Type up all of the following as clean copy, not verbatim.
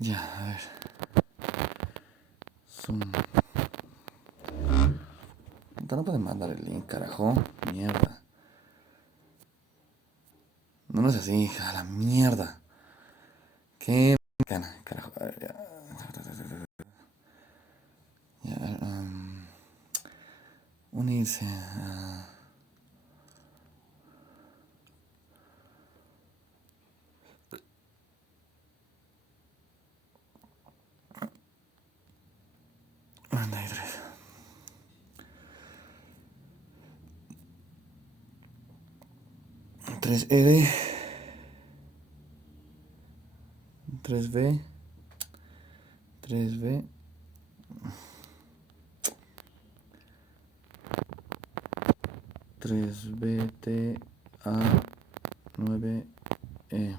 Ya, a ver. Zoom. No pueden mandar el link, carajo. Mierda. No es así, hija, la mierda. Qué gana, carajo. A ver, ya. Ya, unirse. Anda y tres. 3R. 3B. 3B. 3BTA9E.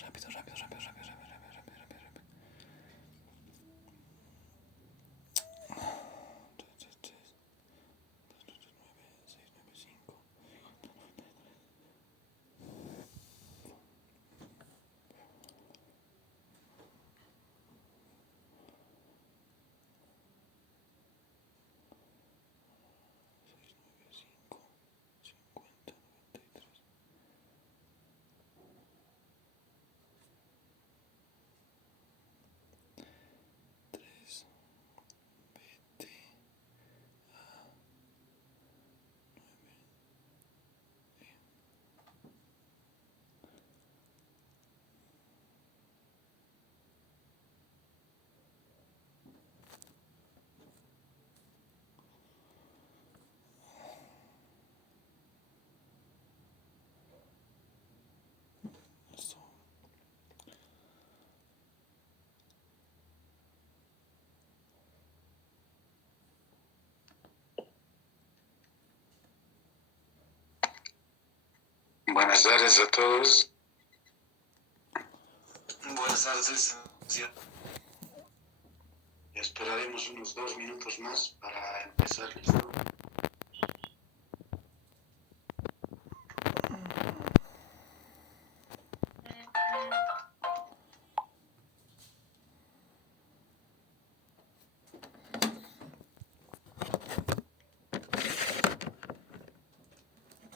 Rápido, rápido, rápido, rápido, rápido, rápido, rápido, rápido, rápido. 3. Buenas tardes a todos. Buenas tardes. Esperaremos unos 2 minutos más para empezar. ¿Listo?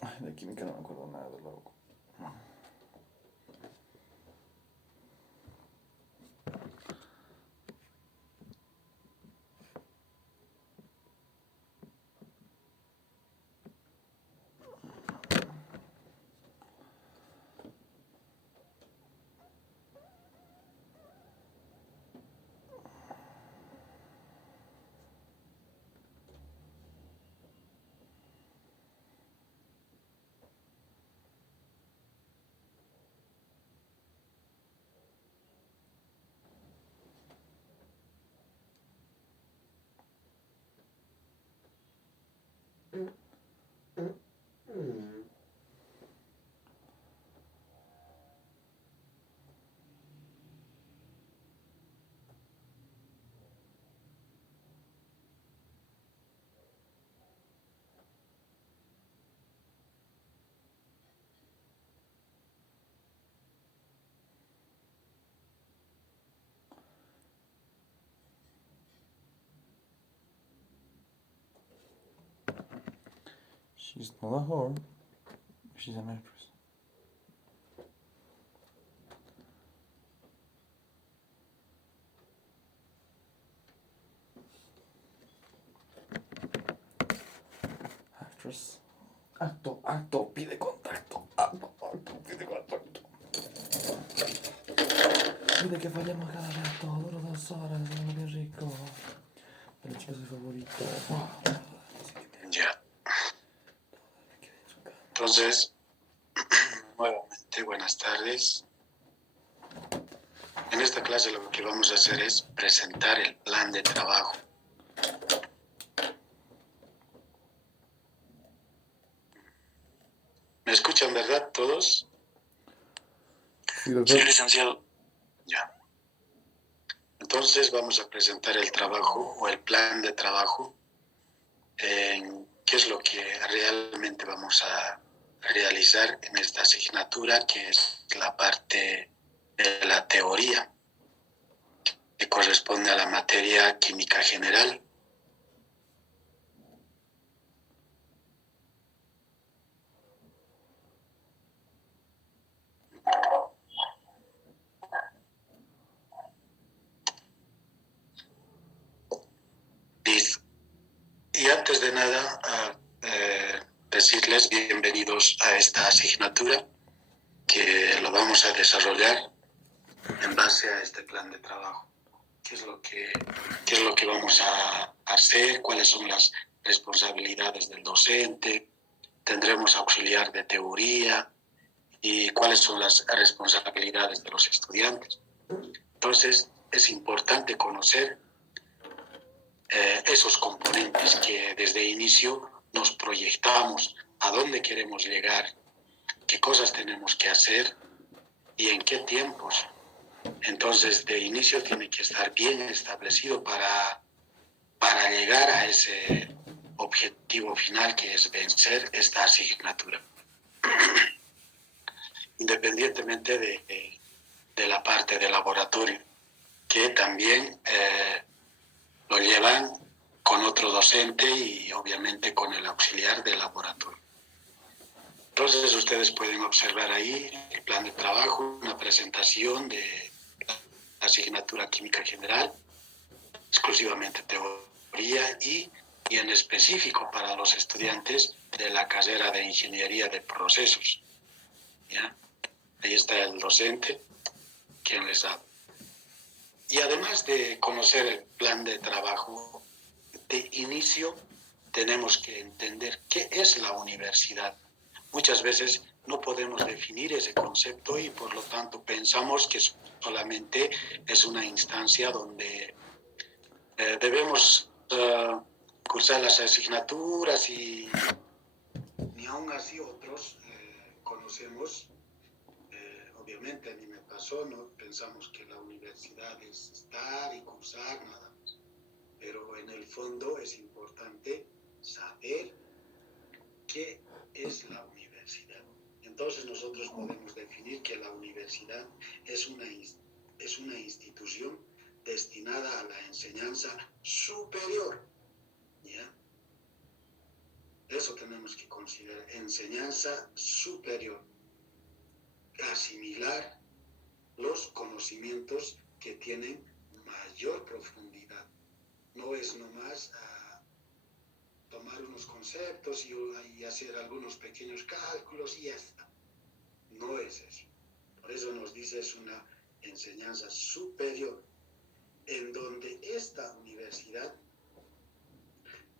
Ay, de química no me acuerdo nada, loco. She's not a whore. She's an actress. Actress. Acto, acto, pide contacto. Acto, acto, pide contacto. Pide que fallemos cada rato. Duro 2 horas, es bien rico. Pero chicos, mi favorito. Ya. Entonces, nuevamente, buenas tardes. En esta clase lo que vamos a hacer es presentar el plan de trabajo. ¿Me escuchan, verdad, todos? Sí, doctor. Sí, licenciado. Ya. Entonces vamos a presentar el trabajo o el plan de trabajo. ¿Qué es lo que realmente vamos a realizar en esta asignatura, que es la parte de la teoría, que corresponde a la materia química general? Listo. Y antes de nada, decirles bienvenidos a esta asignatura, que lo vamos a desarrollar en base a este plan de trabajo. ¿Qué es lo que vamos a hacer? ¿Cuáles son las responsabilidades del docente? Tendremos auxiliar de teoría y cuáles son las responsabilidades de los estudiantes. Entonces, es importante conocer esos componentes que desde inicio nos proyectamos, a dónde queremos llegar, qué cosas tenemos que hacer y en qué tiempos. Entonces, de inicio tiene que estar bien establecido para llegar a ese objetivo final, que es vencer esta asignatura. Independientemente de la parte de laboratorio, que también lo llevan con otro docente y obviamente con el auxiliar de laboratorio. Entonces ustedes pueden observar ahí el plan de trabajo, una presentación de la asignatura química general, exclusivamente teoría y en específico para los estudiantes de la carrera de ingeniería de procesos. ¿Ya? Ahí está el docente, quien les habla. Y además de conocer el plan de trabajo, de inicio tenemos que entender qué es la universidad. Muchas veces no podemos definir ese concepto y por lo tanto pensamos que solamente es una instancia donde debemos cursar las asignaturas y ni aún así otros conocemos. Obviamente a mí me pasó, ¿no? Pensamos que la universidad es estar y cursar nada más, pero en el fondo es importante saber qué es la universidad. Entonces nosotros podemos definir que la universidad es una institución destinada a la enseñanza superior. ¿Ya? Eso tenemos que considerar, enseñanza superior. Asimilar los conocimientos que tienen mayor profundidad. No es nomás tomar unos conceptos y hacer algunos pequeños cálculos y ya está. No es eso. Por eso nos dice es una enseñanza superior, en donde esta universidad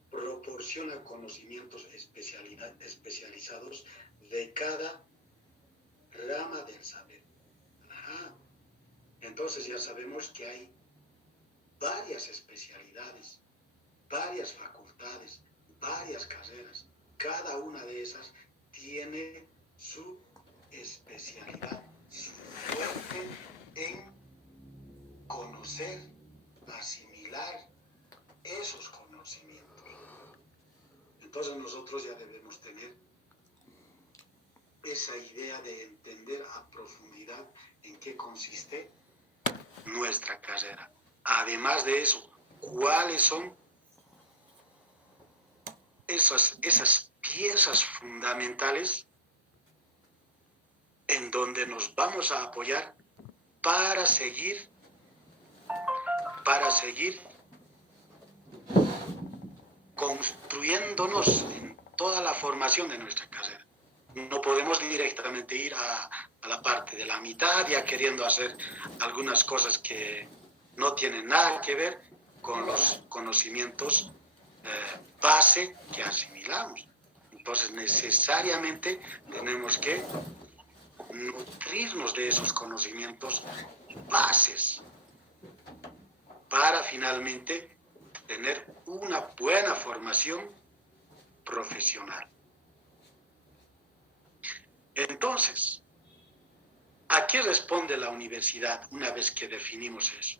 proporciona conocimientos especializados de cada rama del saber. Ajá. Entonces ya sabemos que hay varias especialidades, varias facultades, varias carreras. Cada una de esas tiene su especialidad, su fuerte en conocer, asimilar esos conocimientos. Entonces nosotros ya debemos tener esa idea de entender a profundidad en qué consiste nuestra carrera. Además de eso, ¿cuáles son esas piezas fundamentales en donde nos vamos a apoyar para seguir construyéndonos en toda la formación de nuestra carrera? No podemos directamente ir a la parte de la mitad ya queriendo hacer algunas cosas que no tienen nada que ver con los conocimientos base que asimilamos. Entonces necesariamente tenemos que nutrirnos de esos conocimientos bases para finalmente tener una buena formación profesional. Entonces, ¿a qué responde la universidad una vez que definimos eso?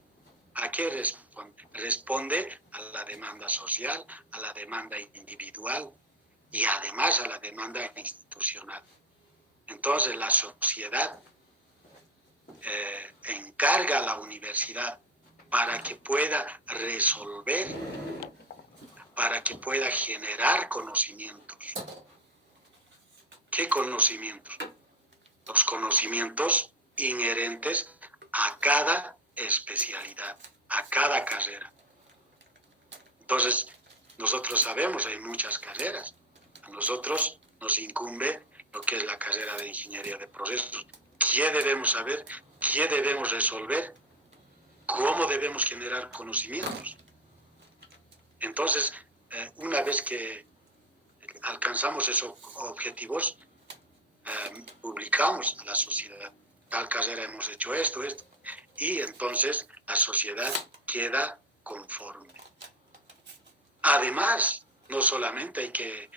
¿A qué responde? Responde a la demanda social, a la demanda individual y además a la demanda institucional. Entonces, la sociedad encarga a la universidad para que pueda resolver, para que pueda generar conocimientos. ¿Qué conocimientos? Los conocimientos inherentes a cada especialidad, a cada carrera. Entonces, nosotros sabemos, hay muchas carreras. A nosotros nos incumbe lo que es la carrera de ingeniería de procesos. ¿Qué debemos saber? ¿Qué debemos resolver? ¿Cómo debemos generar conocimientos? Entonces, una vez que alcanzamos esos objetivos, publicamos a la sociedad. Tal carrera hemos hecho esto, y entonces la sociedad queda conforme. Además, no solamente hay que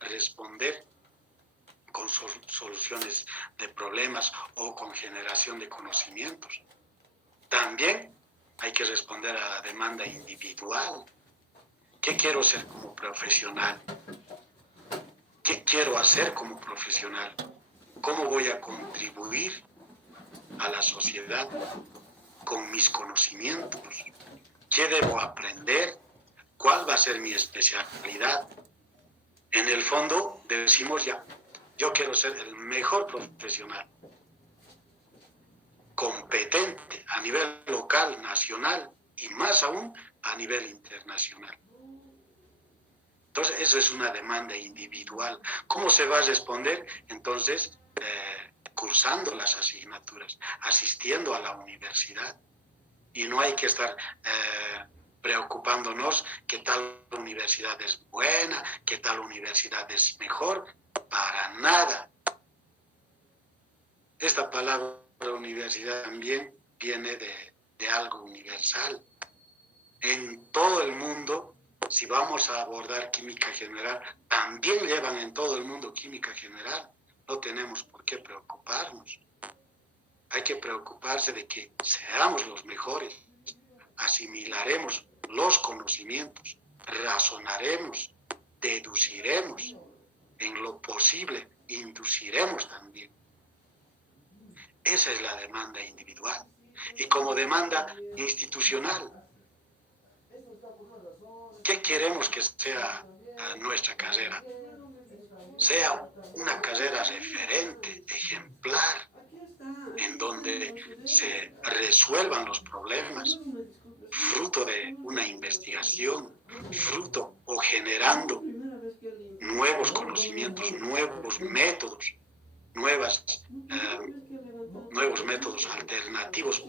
responder con soluciones de problemas o con generación de conocimientos. También hay que responder a la demanda individual. ¿Qué quiero ser como profesional? ¿Qué quiero hacer como profesional? ¿Cómo voy a contribuir a la sociedad con mis conocimientos? ¿Qué debo aprender? ¿Cuál va a ser mi especialidad? En el fondo decimos ya, yo quiero ser el mejor profesional, competente a nivel local, nacional y más aún a nivel internacional. Entonces, eso es una demanda individual. ¿Cómo se va a responder? Entonces, cursando las asignaturas, asistiendo a la universidad. Y no hay que estar preocupándonos que tal universidad es buena, que tal universidad es mejor. Para nada. Esta palabra universidad también viene de algo universal. En todo el mundo, si vamos a abordar química general, también llevan en todo el mundo química general. No tenemos por qué preocuparnos. Hay que preocuparse de que seamos los mejores, asimilaremos los conocimientos, razonaremos, deduciremos, en lo posible induciremos también. Esa es la demanda individual. Y como demanda institucional, ¿qué queremos que sea nuestra carrera? Sea una carrera referente, ejemplar, en donde se resuelvan los problemas, fruto de una investigación, fruto o generando nuevos conocimientos, nuevos métodos, nuevos métodos alternativos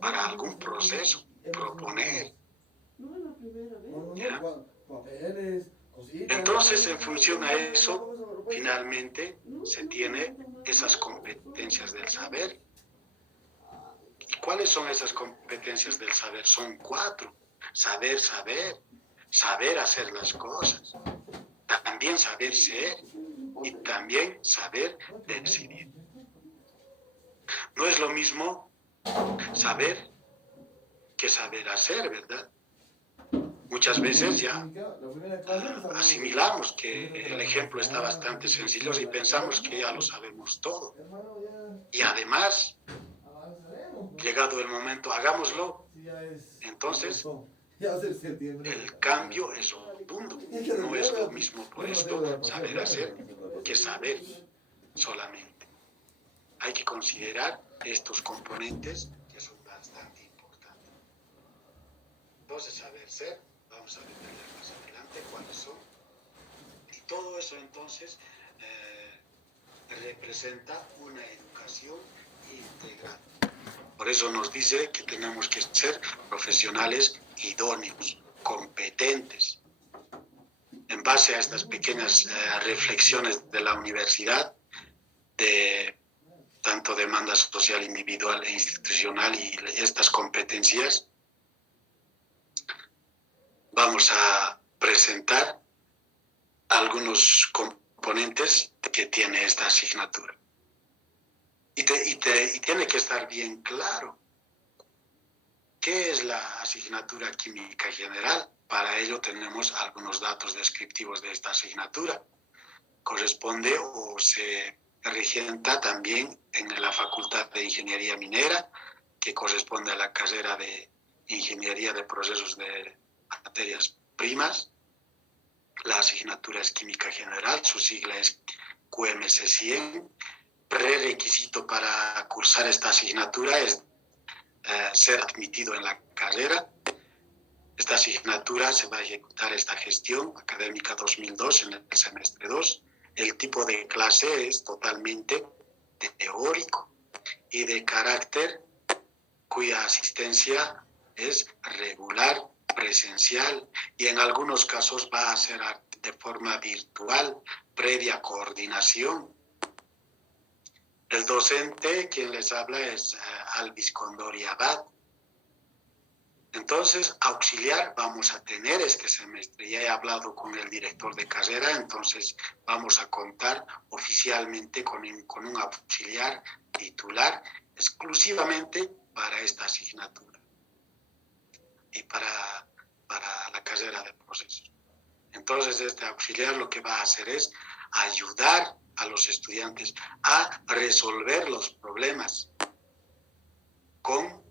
para algún proceso, proponer. ¿Ya? Entonces, en función a eso, finalmente se tiene esas competencias del saber. ¿Y cuáles son esas competencias del saber? Son 4. Saber hacer las cosas, también saber ser y también saber decidir. No es lo mismo saber que saber hacer, ¿verdad? Muchas veces ya asimilamos que el ejemplo está bastante sencillo y pensamos que ya lo sabemos todo. Y además, llegado el momento, hagámoslo. Entonces, el cambio es rotundo. No es lo mismo por esto saber hacer que saber solamente. Hay que considerar estos componentes que son bastante importantes. Entonces, saber ser, vamos a ver más adelante cuáles son. Y todo eso entonces representa una educación integral. Por eso nos dice que tenemos que ser profesionales idóneos, competentes. En base a estas pequeñas reflexiones de la universidad, de tanto demanda social, individual e institucional y estas competencias, vamos a presentar algunos componentes que que tiene esta asignatura. Y tiene que estar bien claro qué es la asignatura química general. Para ello tenemos algunos datos descriptivos de esta asignatura. Corresponde o se regenta también en la Facultad de Ingeniería Minera, que corresponde a la carrera de Ingeniería de Procesos de Materias Primas. La asignatura es Química General, su sigla es QMC 100. Prerequisito para cursar esta asignatura es ser admitido en la carrera. Esta asignatura se va a ejecutar esta gestión académica 2002 en el semestre 2. El tipo de clase es totalmente teórico y de carácter cuya asistencia es regular, presencial y en algunos casos va a ser de forma virtual, previa coordinación. El docente, quien les habla, es Alvis Condori Abad. Entonces, auxiliar vamos a tener este semestre. Ya he hablado con el director de carrera, entonces vamos a contar oficialmente con un auxiliar titular exclusivamente para esta asignatura y para la carrera de procesos. Entonces, este auxiliar lo que va a hacer es ayudar a los estudiantes a resolver los problemas con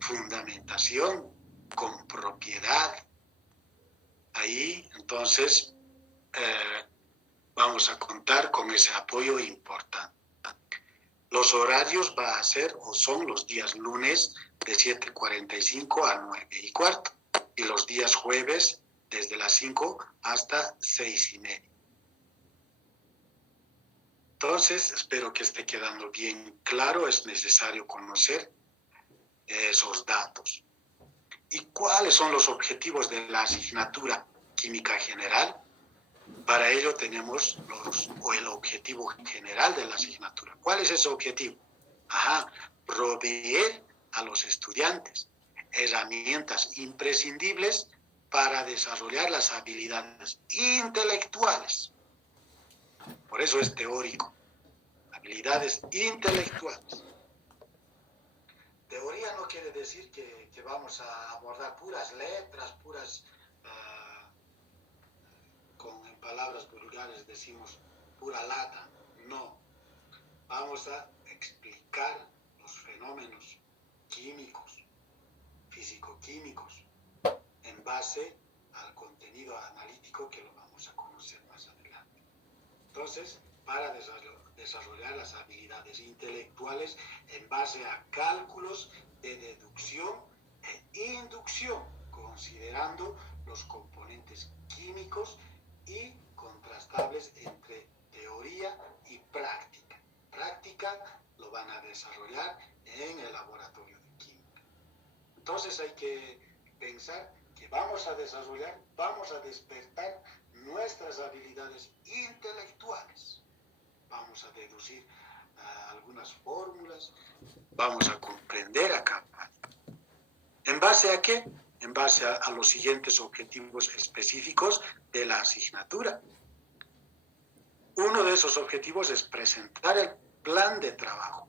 fundamentación, con propiedad. Ahí, entonces, vamos a contar con ese apoyo importante. Los horarios va a ser o son los días lunes de 7:45 a 9:15 y los días jueves desde las 5 hasta 6:30. Entonces, espero que esté quedando bien claro. Es necesario conocer esos datos. ¿Y cuáles son los objetivos de la asignatura Química General? Para ello tenemos el objetivo general de la asignatura. ¿Cuál es ese objetivo? Proveer a los estudiantes herramientas imprescindibles para desarrollar las habilidades intelectuales. Por eso es teórico. Habilidades intelectuales. Teoría no quiere decir que vamos a abordar puras letras, en palabras vulgares decimos pura lata. No. Vamos a explicar los fenómenos químicos, físico-químicos, en base al contenido analítico que lo vamos a conocer más adelante. Entonces, para desarrollar las habilidades intelectuales en base a cálculos de deducción e inducción, considerando los componentes químicos y contrastables entre teoría y práctica. Práctica lo van a desarrollar en el laboratorio de química. Entonces hay que pensar que vamos a despertar nuestras habilidades intelectuales. Vamos a deducir algunas fórmulas, vamos a comprender acá. ¿En base a qué? En base a los siguientes objetivos específicos de la asignatura. Uno de esos objetivos es presentar el plan de trabajo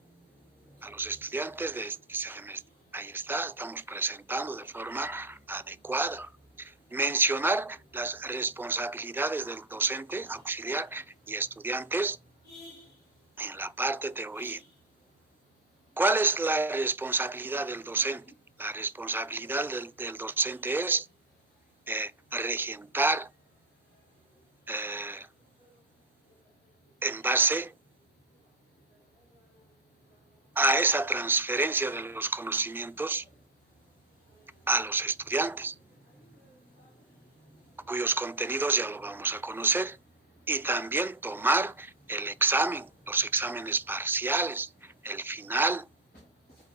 a los estudiantes de este semestre. Ahí está, estamos presentando de forma adecuada. Mencionar las responsabilidades del docente, auxiliar y estudiantes en la parte teoría. ¿Cuál es la responsabilidad del docente? La responsabilidad del docente es regentar en base a esa transferencia de los conocimientos a los estudiantes, cuyos contenidos ya lo vamos a conocer, y también tomar el examen, los exámenes parciales, el final,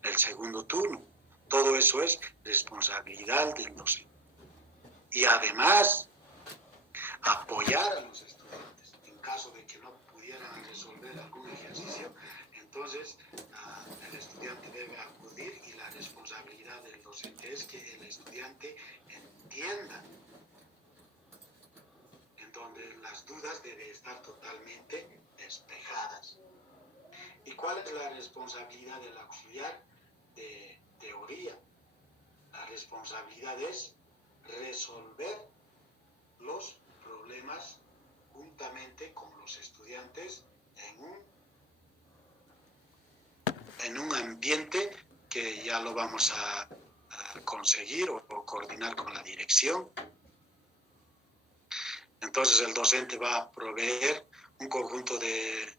el segundo turno. Todo eso es responsabilidad del docente. Y además, apoyar a los estudiantes en caso de que no pudieran resolver algún ejercicio. Entonces, el estudiante debe acudir y la responsabilidad del docente es que el estudiante entienda, en donde las dudas deben estar totalmente despejadas. ¿Y cuál es la responsabilidad del auxiliar de teoría? La responsabilidad es resolver los problemas juntamente con los estudiantes en un ambiente que ya lo vamos a conseguir o coordinar con la dirección. Entonces el docente va a proveer un conjunto de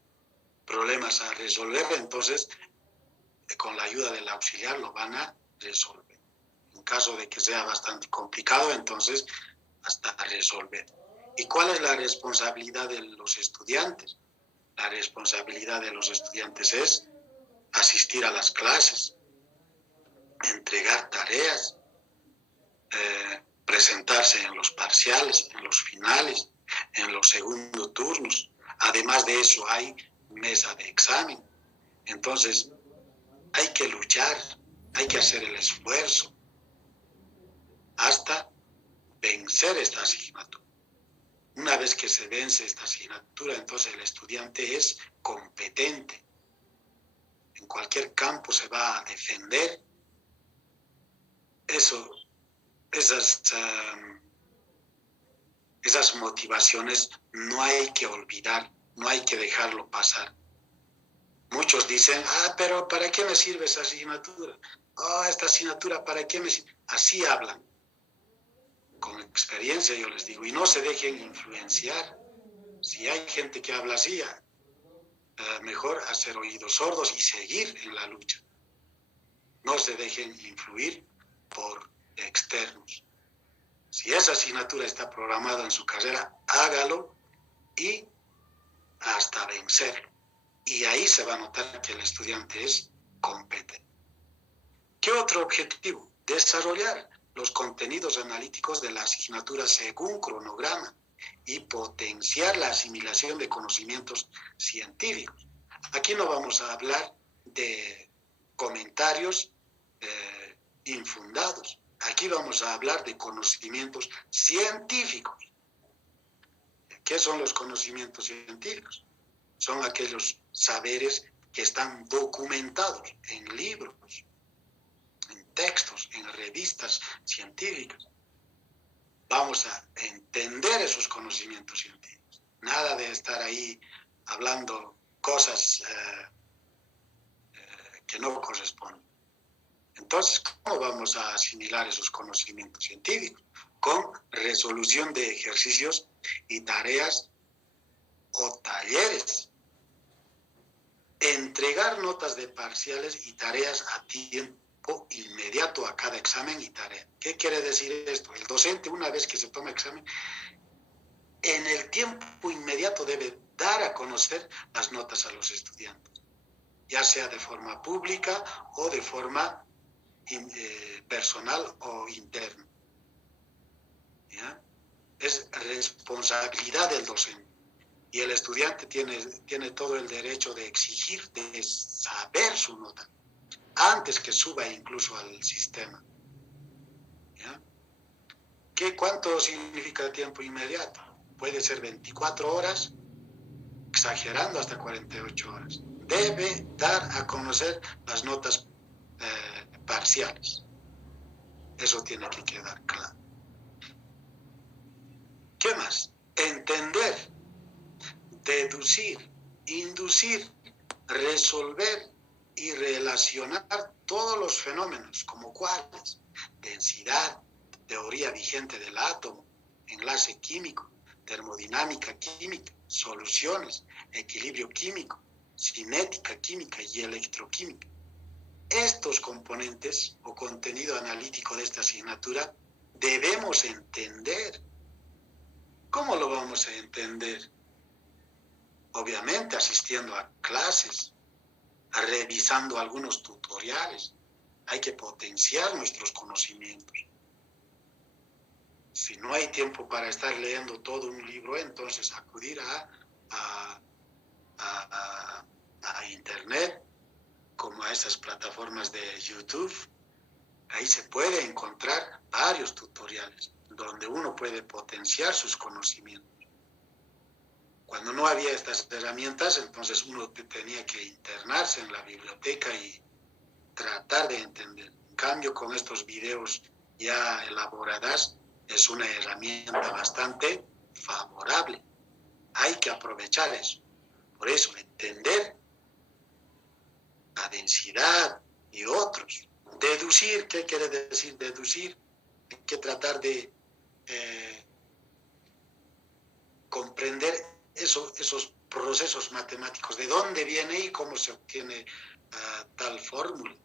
problemas a resolver, entonces con la ayuda del auxiliar lo van a resolver. En caso de que sea bastante complicado, entonces hasta resolver. ¿Y cuál es la responsabilidad de los estudiantes? La responsabilidad de los estudiantes es asistir a las clases, entregar tareas, presentarse en los parciales, en los finales, en los segundos turnos. Además de eso hay mesa de examen. Entonces hay que luchar, hay que hacer el esfuerzo hasta vencer esta asignatura. Una vez que se vence esta asignatura, entonces el estudiante es competente. En cualquier campo se va a defender. Esas motivaciones no hay que olvidar, no hay que dejarlo pasar. Muchos dicen, pero ¿para qué me sirve esa asignatura? Esta asignatura, ¿para qué me sirve? Así hablan. Con experiencia yo les digo, y no se dejen influenciar. Si hay gente que habla así, mejor hacer oídos sordos y seguir en la lucha. No se dejen influir por externos. Si esa asignatura está programada en su carrera, hágalo y hasta vencerlo. Y ahí se va a notar que el estudiante es competente. ¿Qué otro objetivo? Desarrollar los contenidos analíticos de la asignatura según cronograma y potenciar la asimilación de conocimientos científicos. Aquí no vamos a hablar de comentarios infundados. Aquí vamos a hablar de conocimientos científicos. ¿Qué son los conocimientos científicos? Son aquellos saberes que están documentados en libros, en textos, en revistas científicas. Vamos a entender esos conocimientos científicos. Nada de estar ahí hablando cosas que no corresponden. Entonces, ¿cómo vamos a asimilar esos conocimientos científicos? Con resolución de ejercicios y tareas o talleres. Entregar notas de parciales y tareas a tiempo inmediato a cada examen y tarea. ¿Qué quiere decir esto? El docente, una vez que se toma examen, en el tiempo inmediato debe dar a conocer las notas a los estudiantes, ya sea de forma pública o de forma personal o interna. ¿Ya? Es responsabilidad del docente. Y el estudiante tiene todo el derecho de exigir, de saber su nota, antes que suba incluso al sistema. ¿Ya? ¿Cuánto significa tiempo inmediato? Puede ser 24 horas, exagerando hasta 48 horas. Debe dar a conocer las notas parciales. Eso tiene que quedar claro. ¿Qué más? Entender, deducir, inducir, resolver y relacionar todos los fenómenos, como cuáles: densidad, teoría vigente del átomo, enlace químico, termodinámica química, soluciones, equilibrio químico, cinética química y electroquímica. Estos componentes o contenido analítico de esta asignatura debemos entender. ¿Cómo lo vamos a entender? Obviamente asistiendo a clases, revisando algunos tutoriales. Hay que potenciar nuestros conocimientos. Si no hay tiempo para estar leyendo todo un libro, entonces acudir a internet, como a esas plataformas de YouTube. Ahí se puede encontrar varios tutoriales donde uno puede potenciar sus conocimientos. Cuando no había estas herramientas, entonces uno tenía que internarse en la biblioteca y tratar de entender. En cambio, con estos videos ya elaboradas, es una herramienta bastante favorable. Hay que aprovechar eso. Por eso, entender la densidad y otros. Deducir, ¿qué quiere decir deducir? Hay que tratar de comprender esos procesos matemáticos, de dónde viene y cómo se obtiene tal fórmula.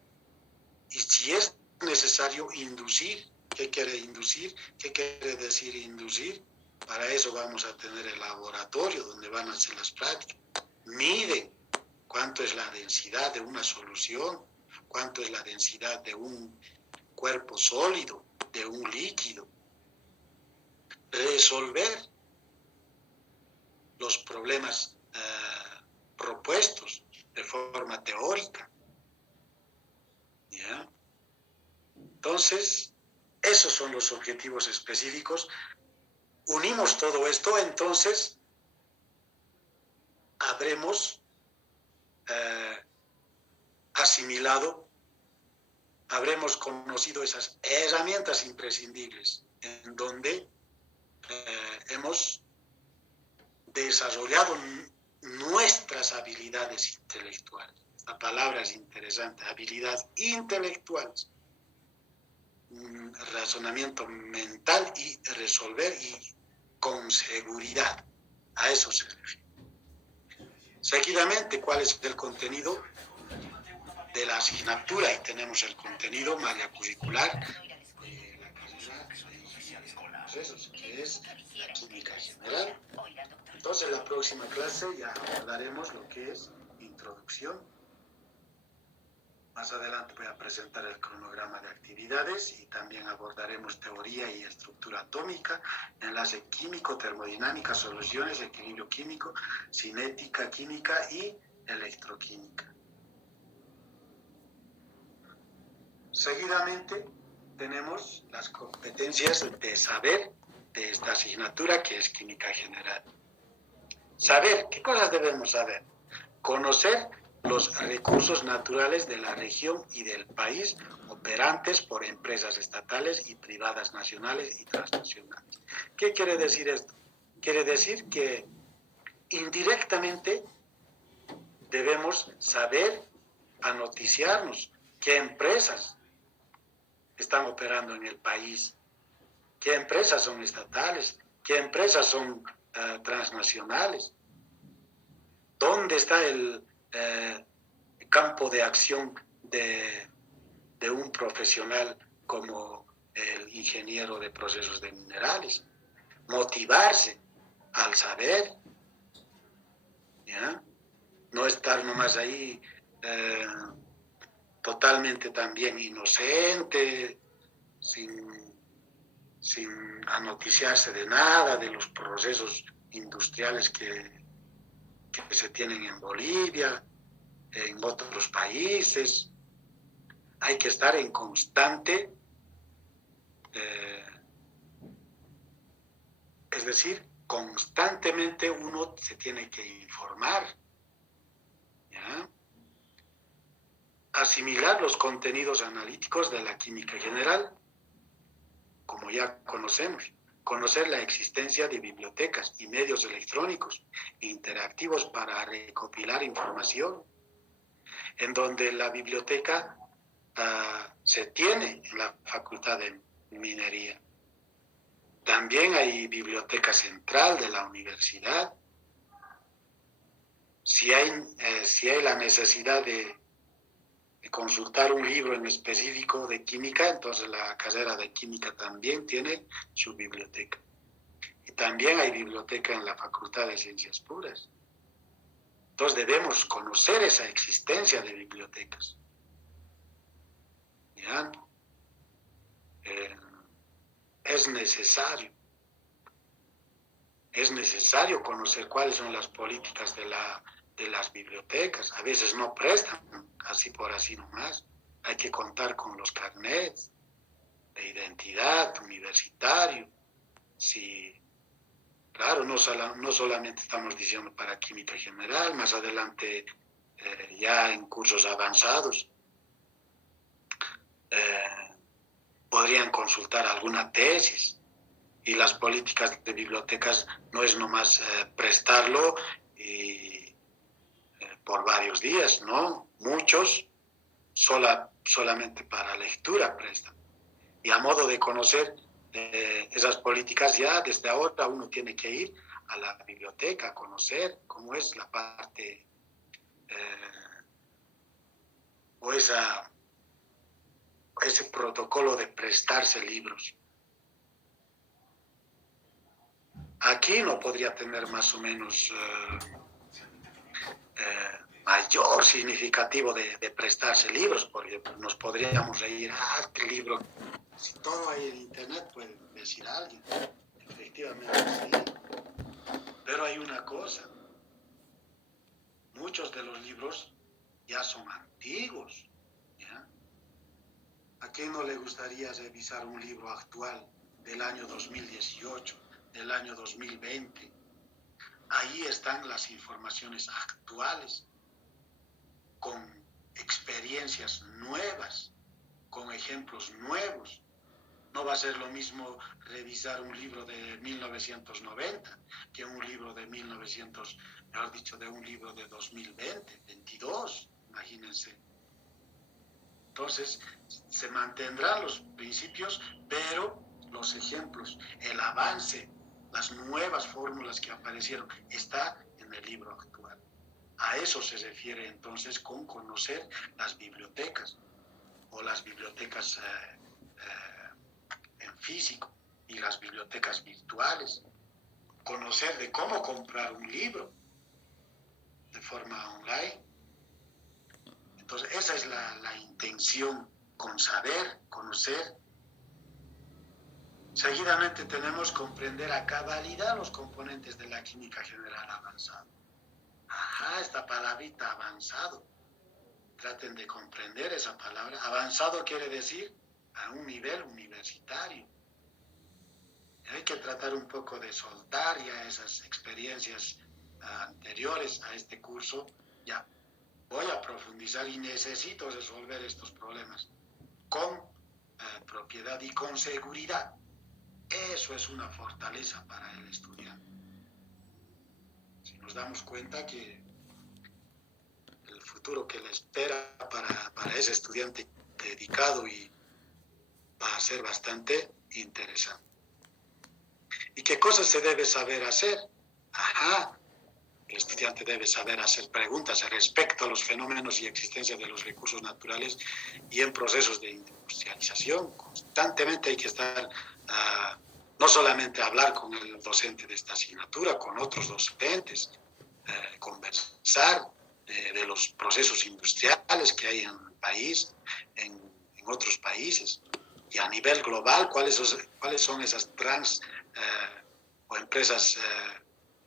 Y si es necesario inducir, ¿qué quiere inducir? ¿Qué quiere decir inducir? Para eso vamos a tener el laboratorio donde van a hacer las prácticas. Miden cuánto es la densidad de una solución, cuánto es la densidad de un cuerpo sólido, de un líquido. Resolver los problemas propuestos de forma teórica. ¿Ya? Entonces, esos son los objetivos específicos. Unimos todo esto, entonces habremos asimilado, habremos conocido esas herramientas imprescindibles en donde hemos desarrollado nuestras habilidades intelectuales. Esta palabra es interesante, habilidades intelectuales. Razonamiento mental y resolver y con seguridad. A eso se refiere. Seguidamente, ¿cuál es el contenido de la asignatura? Y tenemos el contenido malla curricular de la carrera de procesos, que es la química general. Entonces, en la próxima clase ya abordaremos lo que es introducción. Más adelante voy a presentar el cronograma de actividades y también abordaremos teoría y estructura atómica, enlace químico, termodinámica, soluciones, equilibrio químico, cinética química y electroquímica. Seguidamente tenemos las competencias de saber de esta asignatura que es química general. Saber, ¿qué cosas debemos saber? Conocer los recursos naturales de la región y del país operantes por empresas estatales y privadas nacionales y transnacionales. ¿Qué quiere decir esto? Quiere decir que indirectamente debemos saber, anoticiarnos qué empresas están operando en el país, qué empresas son estatales, qué empresas son transnacionales, dónde está el campo de acción de un profesional como el ingeniero de procesos de minerales. Motivarse al saber, ¿ya? No estar nomás ahí totalmente también inocente, sin anoticiarse de nada, de los procesos industriales que se tienen en Bolivia, en otros países. Hay que estar en constante, es decir, constantemente uno se tiene que informar, ¿ya? Asimilar los contenidos analíticos de la química general, como ya conocemos. Conocer la existencia de bibliotecas y medios electrónicos interactivos para recopilar información, en donde la biblioteca se tiene en la Facultad de Minería. También hay biblioteca central de la universidad. Si hay la necesidad de consultar un libro en específico de química, entonces la carrera de química también tiene su biblioteca. Y también hay biblioteca en la Facultad de Ciencias Puras. Entonces debemos conocer esa existencia de bibliotecas. ¿Ya? Es necesario conocer cuáles son las políticas de las bibliotecas. A veces no prestan así por así nomás. Hay que contar con los carnets de identidad universitario. Si Claro, no solamente estamos diciendo para química general, más adelante ya en cursos avanzados podrían consultar alguna tesis, y las políticas de bibliotecas no es nomás prestarlo y, por varios días, ¿no? Muchos solamente para lectura prestan. Y a modo de conocer esas políticas, ya desde ahora uno tiene que ir a la biblioteca a conocer cómo es la parte o ese protocolo de prestarse libros. Aquí no podría tener más o menos mayor significativo de prestarse libros, porque nos podríamos reír, este libro, si todo hay en internet, puede decir alguien. Efectivamente, sí. Pero hay una cosa, muchos de los libros ya son antiguos, ¿ya? ¿A quién no le gustaría revisar un libro actual del año 2018, del año 2020? Ahí están las informaciones actuales, con experiencias nuevas, con ejemplos nuevos. No va a ser lo mismo revisar un libro de 1990 que un libro de 1900, mejor dicho, de un libro de 2020, 22, imagínense. Entonces, se mantendrán los principios, pero los ejemplos, el avance, las nuevas fórmulas que aparecieron, está en el libro actual. A eso se refiere entonces con conocer las bibliotecas o las bibliotecas en físico y las bibliotecas virtuales. Conocer de cómo comprar un libro de forma online. Entonces, esa es la intención, con saber, conocer. Seguidamente tenemos que comprender a cabalidad los componentes de la química general avanzada. Ajá, esta palabrita avanzado. Traten de comprender esa palabra. Avanzado quiere decir a un nivel universitario. Y hay que tratar un poco de soltar ya esas experiencias anteriores a este curso. Ya voy a profundizar y necesito resolver estos problemas con propiedad y con seguridad. Eso es una fortaleza para el estudiante. Si nos damos cuenta que el futuro que le espera para ese estudiante dedicado y va a ser bastante interesante. ¿Y qué cosas se debe saber hacer? Ajá, el estudiante debe saber hacer preguntas respecto a los fenómenos y existencia de los recursos naturales y en procesos de industrialización. Constantemente hay que estar, no solamente hablar con el docente de esta asignatura, con otros docentes, conversar de los procesos industriales que hay en el país, en otros países, y a nivel global, cuáles son esas o empresas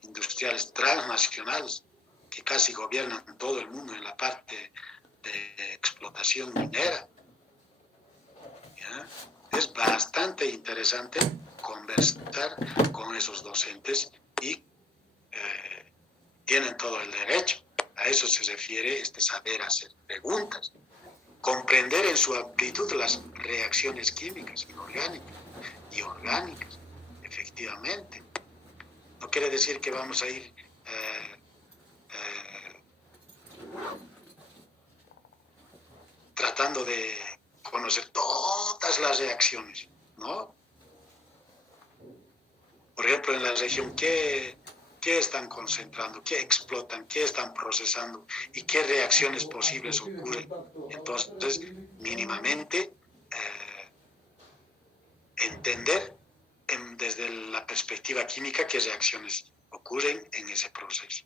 industriales transnacionales que casi gobiernan todo el mundo en la parte de explotación minera. ¿Ya? Es bastante interesante conversar con esos docentes y tienen todo el derecho. A eso se refiere este saber hacer preguntas, comprender en su amplitud las reacciones químicas inorgánicas y orgánicas, efectivamente. No quiere decir que vamos a ir tratando de conocer todas las reacciones, ¿no? Por ejemplo, en la región, ¿qué están concentrando? ¿Qué explotan? ¿Qué están procesando? ¿Y qué reacciones posibles ocurren? Entonces, mínimamente, entender desde la perspectiva química qué reacciones ocurren en ese proceso.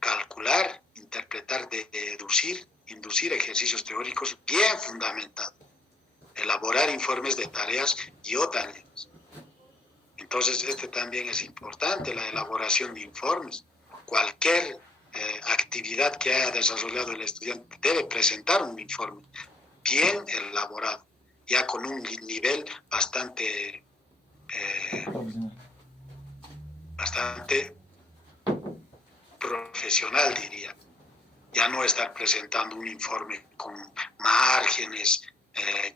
Calcular, interpretar, deducir, inducir ejercicios teóricos bien fundamentados. Elaborar informes de tareas y o tareas. Entonces, también es importante, la elaboración de informes. Cualquier actividad que haya desarrollado el estudiante debe presentar un informe bien elaborado, ya con un nivel bastante bastante profesional, diría. Ya no estar presentando un informe con márgenes,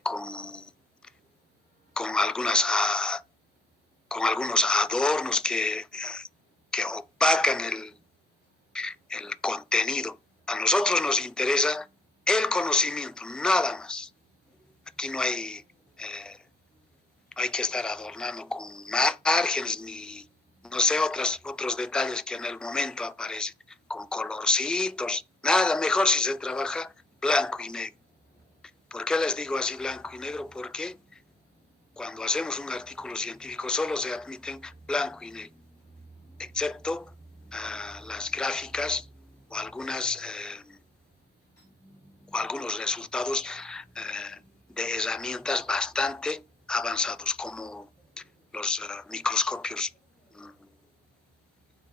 con, algunas, con algunos adornos que opacan el contenido. A nosotros nos interesa el conocimiento, nada más. Aquí no hay que estar adornando con márgenes ni, no sé, otros detalles que en el momento aparecen, con colorcitos, nada, mejor si se trabaja blanco y negro. ¿Por qué les digo así blanco y negro? Porque cuando hacemos un artículo científico solo se admiten blanco y negro, excepto las gráficas o algunos resultados de herramientas bastante avanzados, como los microscopios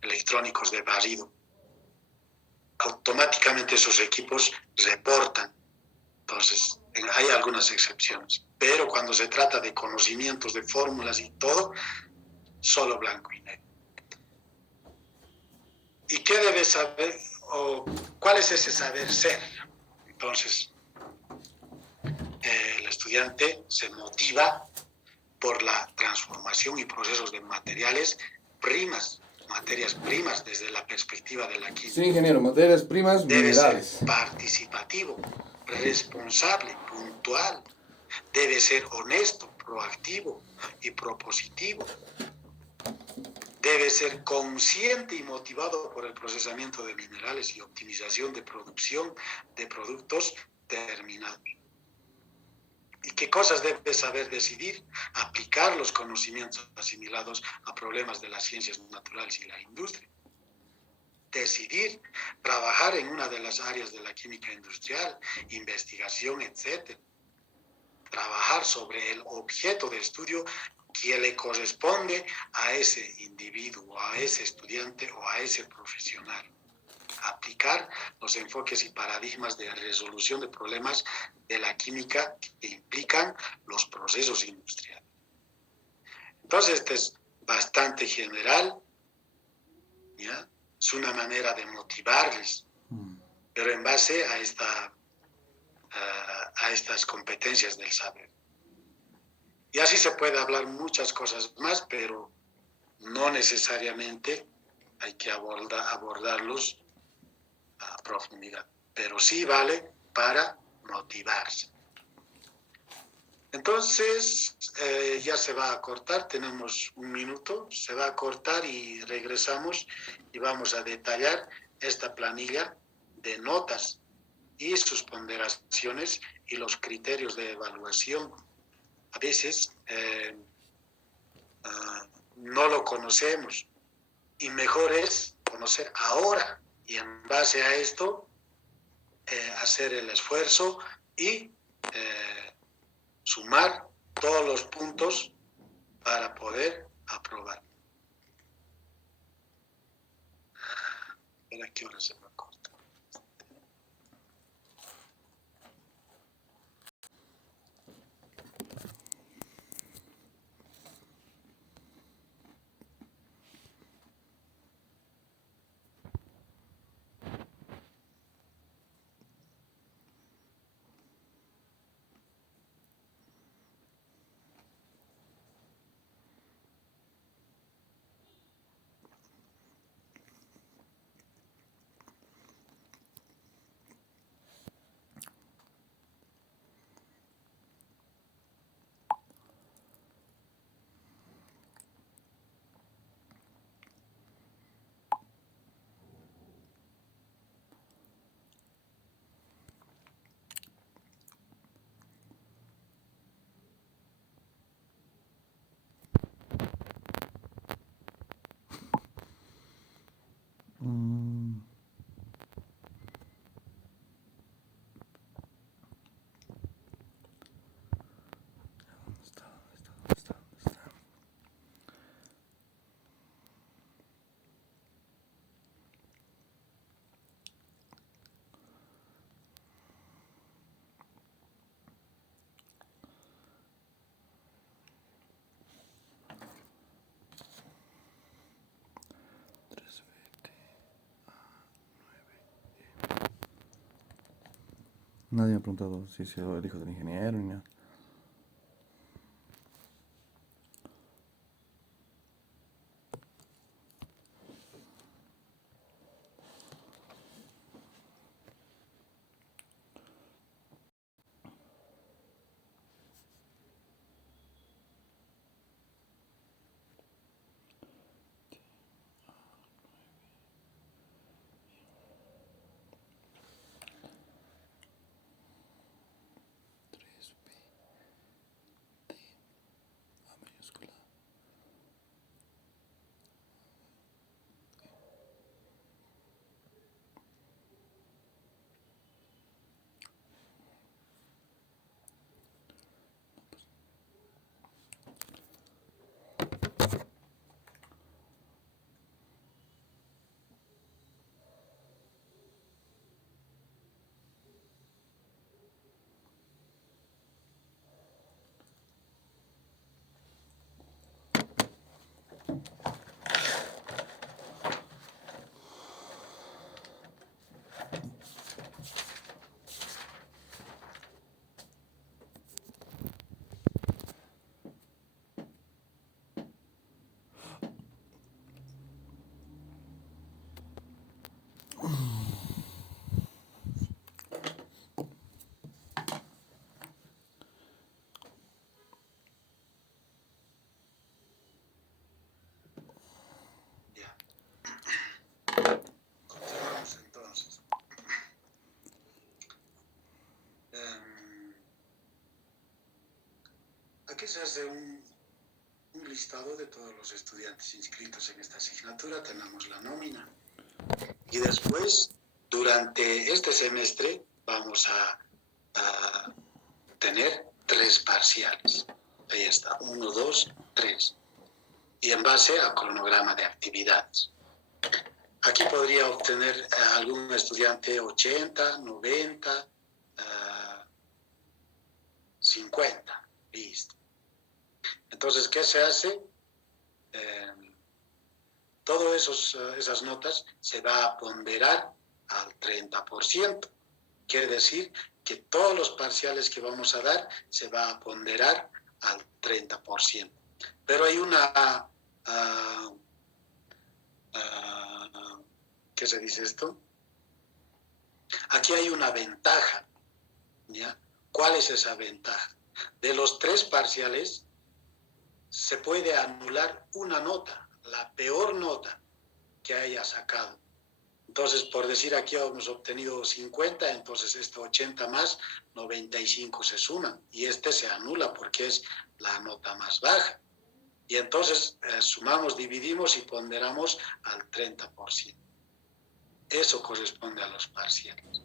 electrónicos de barrido. Automáticamente esos equipos reportan. Entonces, hay algunas excepciones, pero cuando se trata de conocimientos, de fórmulas y todo, solo blanco y negro. ¿Y qué debe saber o cuál es ese saber ser? Entonces, el estudiante se motiva por la transformación y procesos de materias primas desde la perspectiva de la química. Sí, ingeniero, materias primas, Debe minerales. ser participativo, responsable, puntual. Debe ser honesto, proactivo y propositivo. Debe ser consciente y motivado por el procesamiento de minerales y optimización de producción de productos terminados. ¿Y qué cosas debe saber decidir? Aplicar los conocimientos asimilados a problemas de las ciencias naturales y la industria. Decidir trabajar en una de las áreas de la química industrial, investigación, etc. Trabajar sobre el objeto de estudio que le corresponde a ese individuo, a ese estudiante o a ese profesional. Aplicar los enfoques y paradigmas de resolución de problemas de la química que implican los procesos industriales. Entonces, este es bastante general, ¿ya? Es una manera de motivarles, pero en base a estas competencias del saber. Y así se puede hablar muchas cosas más, pero no necesariamente hay que abordarlos a profundidad, pero sí vale para motivarse. Entonces, ya se va a cortar, tenemos un minuto, se va a cortar y regresamos y vamos a detallar esta planilla de notas y sus ponderaciones y los criterios de evaluación. A veces no lo conocemos y mejor es conocer ahora y en base a esto hacer el esfuerzo y sumar todos los puntos para poder aprobar. ¿A qué hora se va a cortar? Nadie me ha preguntado si soy el hijo del ingeniero ni nada. Ya. Continuamos entonces. Aquí se hace un listado de todos los estudiantes inscritos en esta asignatura. Tenemos la nómina. Y después, durante este semestre, vamos a tener 3 parciales. Ahí está, 1, 2, 3. Y en base a cronograma de actividades. Aquí podría obtener algún estudiante 80, 90, 50. Listo. Entonces, ¿qué se hace? Todas esas notas se va a ponderar al 30%. Quiere decir que todos los parciales que vamos a dar se va a ponderar al 30%. Pero hay una... ¿qué se dice esto? Aquí hay una ventaja, ¿ya? ¿Cuál es esa ventaja? De los 3 parciales se puede anular una nota, la peor nota que haya sacado. Entonces, por decir, aquí hemos obtenido 50, entonces este 80 más 95 se suman y este se anula porque es la nota más baja. Y entonces sumamos, dividimos y ponderamos al 30%. Eso corresponde a los parciales.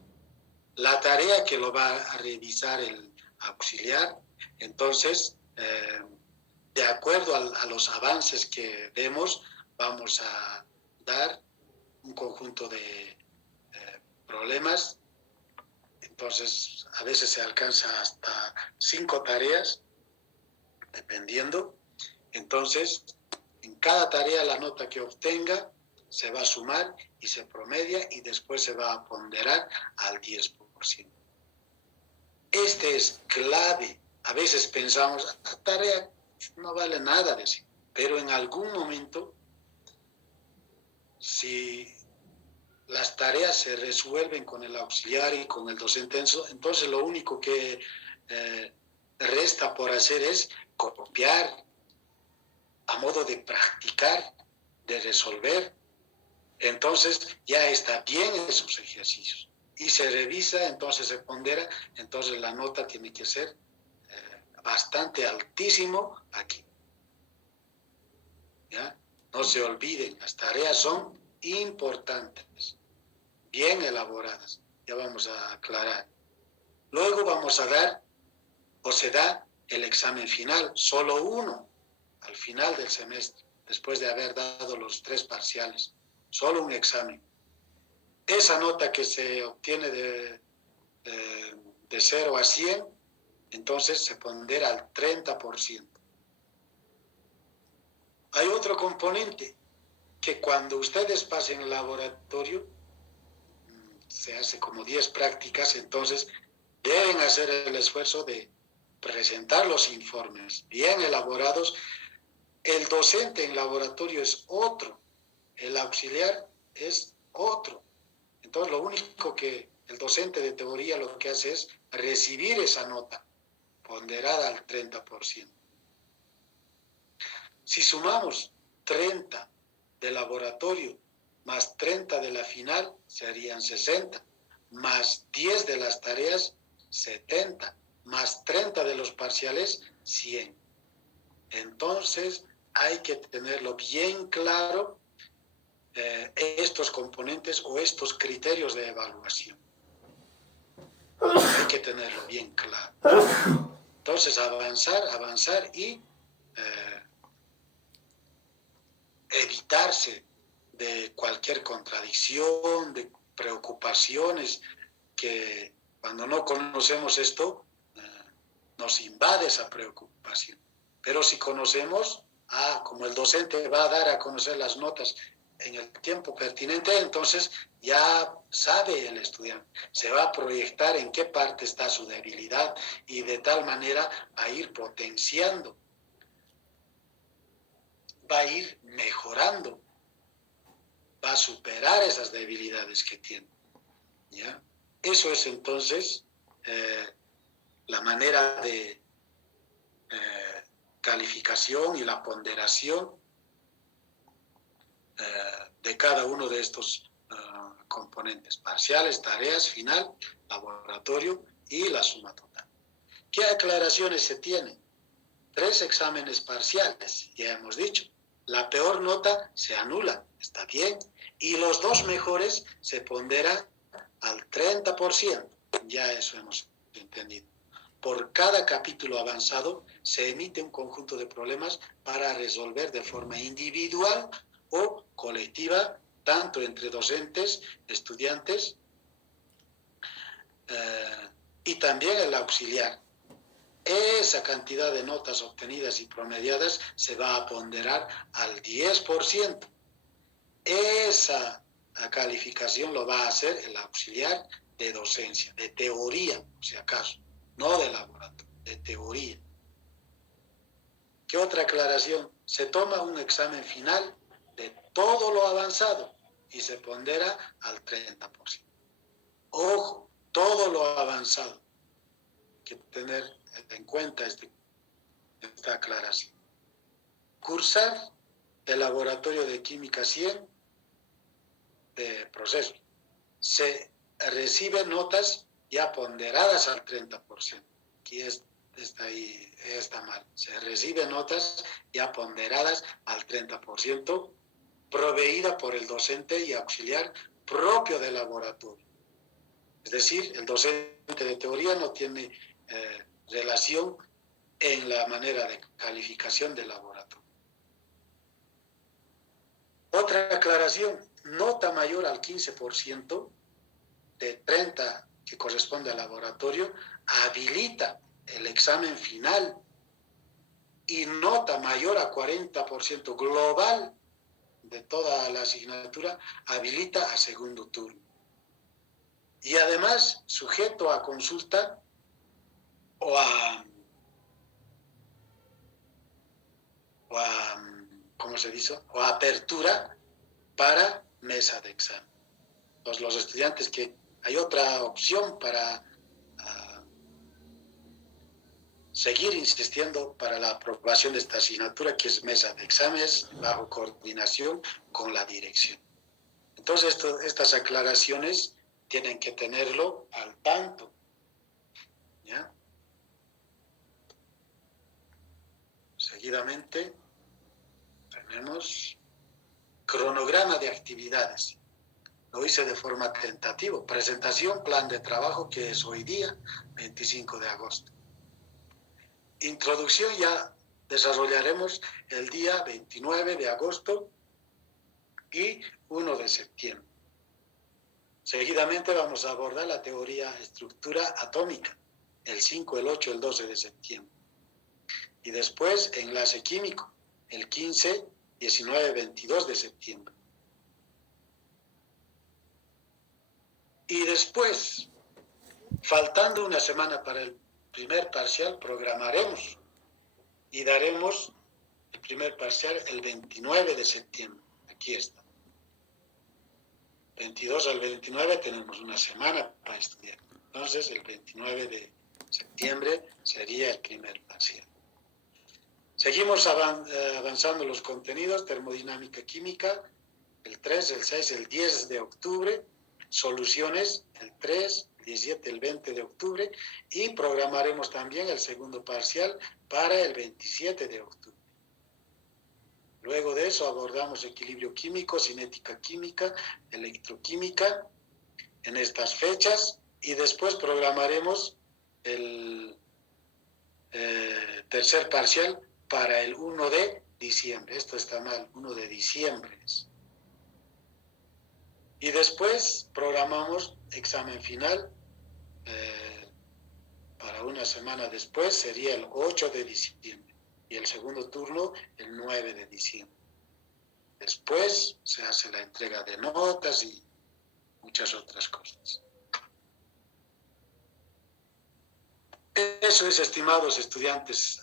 La tarea que lo va a revisar el auxiliar, entonces, de acuerdo a los avances que demos, vamos a dar un conjunto de problemas. Entonces, a veces se alcanza hasta 5 tareas, dependiendo. Entonces, en cada tarea la nota que obtenga se va a sumar y se promedia y después se va a ponderar al 10%. Este es clave. A veces pensamos, la tarea no vale nada, decir, pero en algún momento, si las tareas se resuelven con el auxiliar y con el docente, entonces lo único que resta por hacer es copiar a modo de practicar, de resolver. Entonces ya está bien esos ejercicios y se revisa, entonces se pondera, entonces la nota tiene que ser bastante altísimo aquí. ¿Ya? No se olviden, las tareas son importantes, bien elaboradas. Ya vamos a aclarar. Luego vamos a dar, o se da, el examen final, solo uno, al final del semestre, después de haber dado los 3 parciales. Solo un examen. Esa nota que se obtiene de 0 a 100, entonces se pondera al 30%. Hay otro componente, que cuando ustedes pasen el laboratorio, se hace como 10 prácticas, entonces deben hacer el esfuerzo de presentar los informes bien elaborados. El docente en laboratorio es otro, el auxiliar es otro. Entonces, lo único que el docente de teoría lo que hace es recibir esa nota ponderada al 30%. Si sumamos 30 de laboratorio más 30 de la final, serían 60, más 10 de las tareas, 70, más 30 de los parciales, 100. Entonces, hay que tenerlo bien claro, estos componentes o estos criterios de evaluación. Hay que tenerlo bien claro. Entonces, avanzar y evitarse de cualquier contradicción, de preocupaciones, que cuando no conocemos esto, nos invade esa preocupación. Pero si conocemos, como el docente va a dar a conocer las notas en el tiempo pertinente, entonces ya sabe el estudiante, se va a proyectar en qué parte está su debilidad y de tal manera va a ir potenciando, va a ir mejorando, va a superar esas debilidades que tiene. ¿Ya? Eso es entonces la manera de calificación y la ponderación de cada uno de estos componentes: parciales, tareas, final, laboratorio y la suma total. ¿Qué aclaraciones se tienen? 3 exámenes parciales, ya hemos dicho. La peor nota se anula, está bien, y los 2 mejores se ponderan al 30%, ya eso hemos entendido. Por cada capítulo avanzado se emite un conjunto de problemas para resolver de forma individual o colectiva, tanto entre docentes, estudiantes y también el auxiliar. Esa cantidad de notas obtenidas y promediadas se va a ponderar al 10%. Esa calificación lo va a hacer el auxiliar de docencia, de teoría, por si acaso, no de laboratorio, de teoría. ¿Qué otra aclaración? Se toma un examen final de todo lo avanzado y se pondera al 30%. Ojo, todo lo avanzado. Hay que tener en cuenta esta aclaración. Cursar el laboratorio de química 100 de proceso. Se recibe notas ya ponderadas al 30%. Aquí está mal. Se recibe notas ya ponderadas al 30%, proveída por el docente y auxiliar propio del laboratorio. Es decir, el docente de teoría no tiene relación en la manera de calificación del laboratorio. Otra aclaración: nota mayor al 15% de 30 que corresponde al laboratorio habilita el examen final, y nota mayor a 40% global de toda la asignatura habilita a segundo turno. Y además, sujeto a consulta o a ¿cómo se dice? O a apertura para mesa de examen. Entonces, los estudiantes que hay otra opción para seguir insistiendo para la aprobación de esta asignatura, que es mesa de exámenes bajo coordinación con la dirección. Entonces, estas aclaraciones tienen que tenerlo al tanto. ¿Ya? Seguidamente tenemos cronograma de actividades. Lo hice de forma tentativa. Presentación, plan de trabajo, que es hoy día, 25 de agosto. Introducción ya desarrollaremos el día 29 de agosto y 1 de septiembre. Seguidamente vamos a abordar la teoría estructura atómica, el 5, el 8, el 12 de septiembre. Y después enlace químico, el 15, 19, 22 de septiembre. Y después, Faltando una semana para el primer parcial, programaremos y daremos el primer parcial el 29 de septiembre. Aquí está. 22 al 29 tenemos una semana para estudiar. Entonces, el 29 de septiembre sería el primer parcial. Seguimos avanzando los contenidos, termodinámica química, el 3, el 6, el 10 de octubre, soluciones el 3, el 17, el 20 de octubre, y programaremos también el segundo parcial para el 27 de octubre. Luego de eso abordamos equilibrio químico, cinética química, electroquímica en estas fechas, y después programaremos el tercer parcial para el 1 de diciembre. Esto está mal, 1 de diciembre. Y después programamos examen final para una semana después, sería el 8 de diciembre. Y el segundo turno, el 9 de diciembre. Después se hace la entrega de notas y muchas otras cosas. Eso es, estimados estudiantes,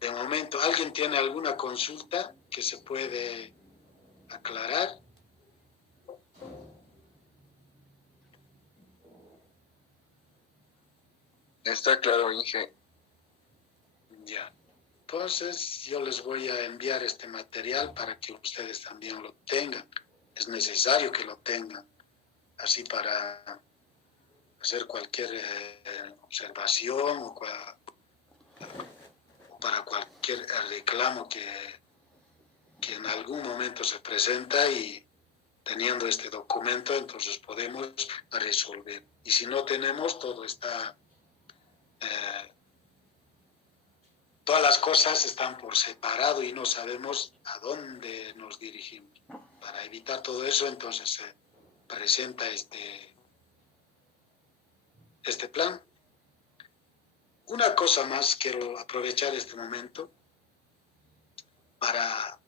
de momento. ¿Alguien tiene alguna consulta que se puede aclarar? Está claro, Inge. Ya. Entonces, yo les voy a enviar este material para que ustedes también lo tengan. Es necesario que lo tengan, así para hacer cualquier observación o para cualquier reclamo que en algún momento se presenta, y teniendo este documento, entonces podemos resolver. Y si no tenemos, todo está... todas las cosas están por separado y no sabemos a dónde nos dirigimos. Para evitar todo eso, entonces se presenta este plan. Una cosa más, quiero aprovechar este momento para...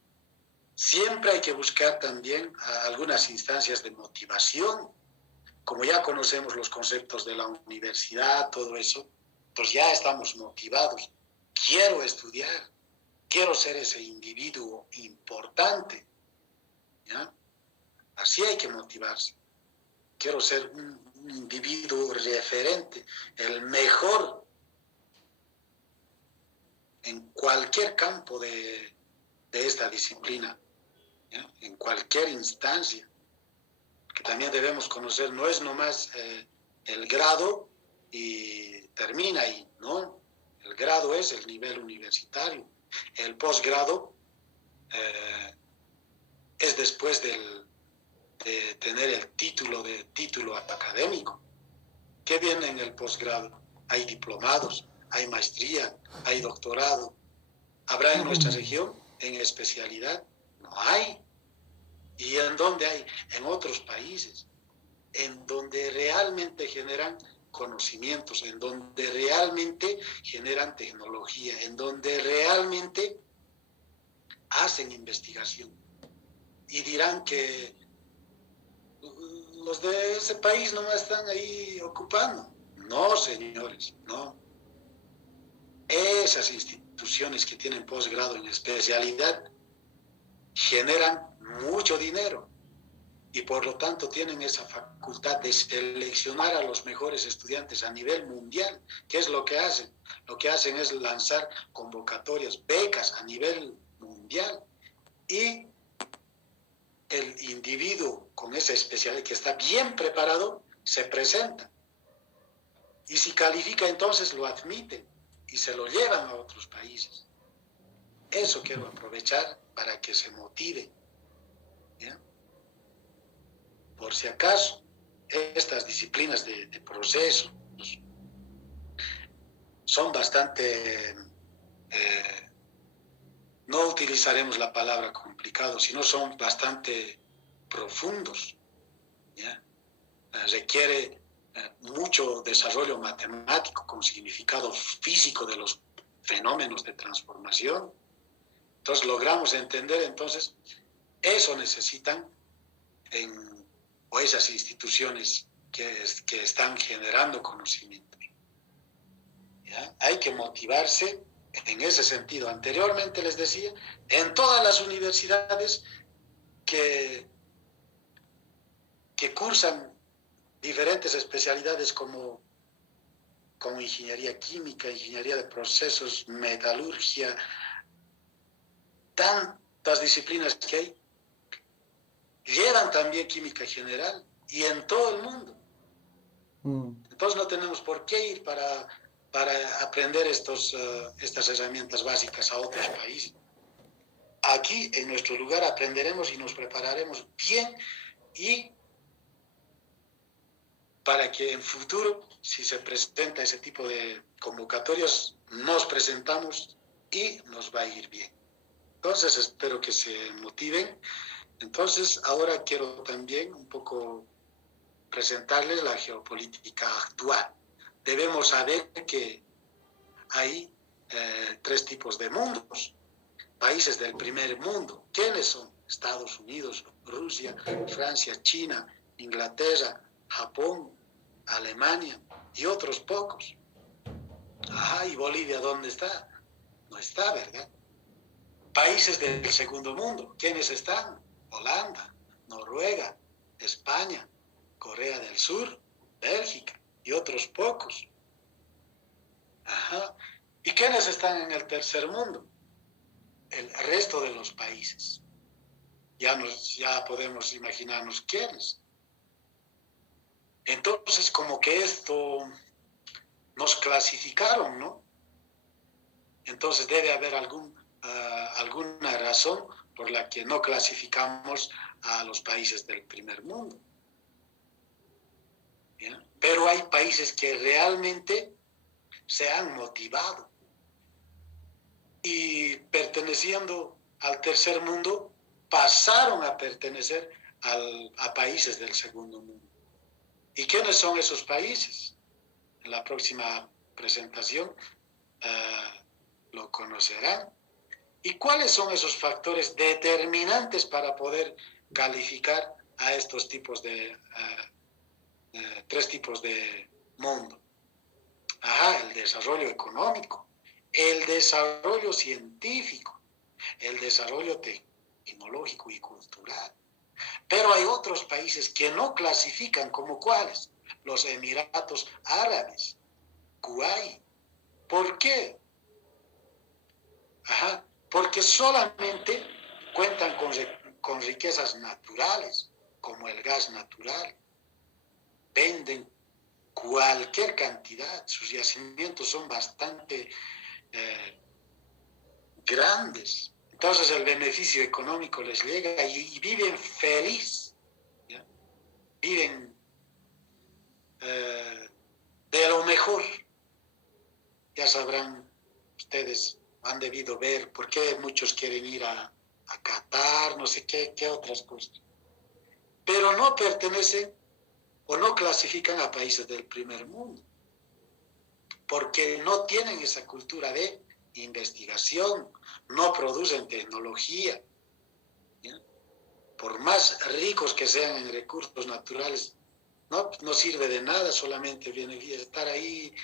Siempre hay que buscar también algunas instancias de motivación. Como ya conocemos los conceptos de la universidad, todo eso, pues ya estamos motivados. Quiero estudiar, quiero ser ese individuo importante, ¿ya? Así hay que motivarse. Quiero ser un individuo referente, el mejor en cualquier campo de esta disciplina, ¿ya? En cualquier instancia, que también debemos conocer, no es nomás el grado y termina ahí, ¿no? El grado es el nivel universitario. El posgrado es después de tener el título académico. ¿Qué viene en el posgrado? Hay diplomados, hay maestría, hay doctorado. ¿Habrá en nuestra región en especialidad? No hay. ¿Y en dónde hay? En otros países, en donde realmente generan conocimientos, en donde realmente generan tecnología, en donde realmente hacen investigación. Y dirán que los de ese país nomás están ahí ocupando. No, señores, no. Esas instituciones que tienen posgrado en especialidad generan mucho dinero y por lo tanto tienen esa facultad de seleccionar a los mejores estudiantes a nivel mundial. ¿Qué es lo que hacen? Lo que hacen es lanzar convocatorias, becas a nivel mundial, y el individuo con esa especialidad que está bien preparado se presenta, y si califica entonces lo admiten y se lo llevan a otros países. Eso quiero aprovechar para que se motive, ¿ya? Por si acaso, estas disciplinas de procesos son bastante, no utilizaremos la palabra complicado, sino son bastante profundos, ¿ya? Requiere mucho desarrollo matemático con significado físico de los fenómenos de transformación. Entonces logramos entender, entonces, eso necesitan o esas instituciones que están generando conocimiento. ¿Ya? Hay que motivarse en ese sentido. Anteriormente les decía, en todas las universidades que cursan diferentes especialidades como ingeniería química, ingeniería de procesos, metalurgia, tantas disciplinas que hay, llevan también química general y en todo el mundo. Entonces no tenemos por qué ir para aprender estas herramientas básicas a otros países. Aquí en nuestro lugar aprenderemos y nos prepararemos bien, y para que en futuro, si se presenta ese tipo de convocatorias, nos presentamos y nos va a ir bien. Entonces espero que se motiven. Entonces ahora quiero también un poco presentarles la geopolítica actual. Debemos saber que hay 3 tipos de mundos, países del primer mundo. ¿Quiénes son? Estados Unidos, Rusia, Francia, China, Inglaterra, Japón, Alemania y otros pocos. Ajá, ¿y Bolivia dónde está? No está, ¿verdad? Países del segundo mundo. ¿Quiénes están? Holanda, Noruega, España, Corea del Sur, Bélgica y otros pocos. Ajá. ¿Y quiénes están en el tercer mundo? El resto de los países. Ya podemos imaginarnos quiénes. Entonces, como que esto nos clasificaron, ¿no? Entonces debe haber alguna razón por la que no clasificamos a los países del primer mundo. ¿Bien? Pero hay países que realmente se han motivado y, perteneciendo al tercer mundo, pasaron a pertenecer a países del segundo mundo. ¿Y quiénes son esos países? En la próxima presentación lo conocerán. ¿Y cuáles son esos factores determinantes para poder calificar a estos tipos de 3 tipos de mundo? Ajá, el desarrollo económico, el desarrollo científico, el desarrollo tecnológico y cultural. Pero hay otros países que no clasifican, como cuáles: los Emiratos Árabes, Kuwait. ¿Por qué? Ajá, porque solamente cuentan con riquezas naturales, como el gas natural. Venden cualquier cantidad, sus yacimientos son bastante grandes. Entonces el beneficio económico les llega y viven feliz, ¿ya? Viven de lo mejor. Ya sabrán ustedes, han debido ver por qué muchos quieren ir a Qatar, no sé qué otras cosas. Pero no pertenecen o no clasifican a países del primer mundo, porque no tienen esa cultura de investigación, no producen tecnología. ¿Ya? Por más ricos que sean en recursos naturales, no sirve de nada, solamente viene a estar ahí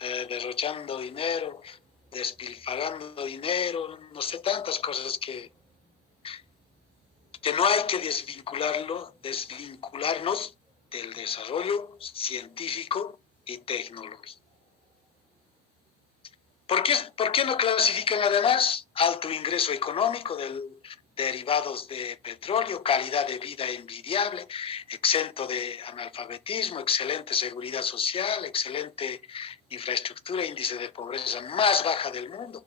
derrochando dinero, despilfarrando dinero, no sé, tantas cosas que no hay que desvincularnos del desarrollo científico y tecnológico. ¿Por qué no clasifican además alto ingreso económico derivados de petróleo, calidad de vida envidiable, exento de analfabetismo, excelente seguridad social, excelente infraestructura, índice de pobreza más baja del mundo,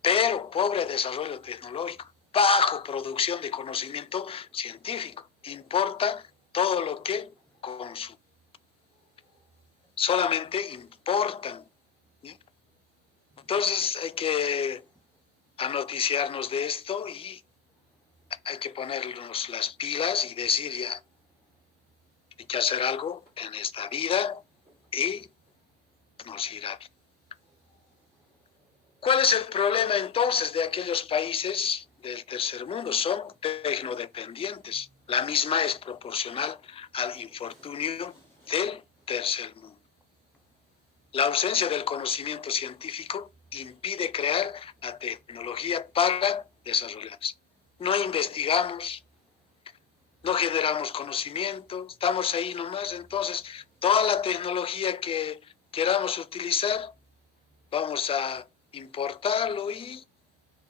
pero pobre desarrollo tecnológico, bajo producción de conocimiento científico? Importa todo lo que consumen. Solamente importan. ¿Sí? Entonces hay que anoticiarnos de esto y hay que ponernos las pilas y decir: ya, hay que hacer algo en esta vida y nos irá bien. ¿Cuál es el problema entonces de aquellos países del tercer mundo? Son tecnodependientes. La misma es proporcional al infortunio del tercer mundo. La ausencia del conocimiento científico impide crear la tecnología para desarrollarse. No investigamos, no generamos conocimiento, estamos ahí nomás, entonces toda la tecnología que queramos utilizar, vamos a importarlo y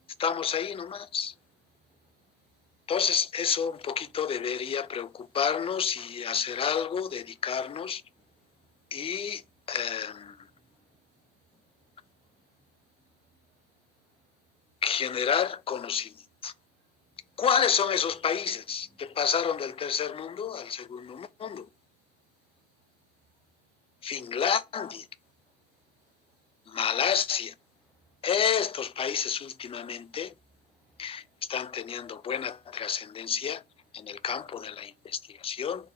estamos ahí nomás. Entonces eso un poquito debería preocuparnos y hacer algo, dedicarnos y generar conocimiento. ¿Cuáles son esos países que pasaron del tercer mundo al segundo mundo? Finlandia, Malasia. Estos países últimamente están teniendo buena trascendencia en el campo de la investigación.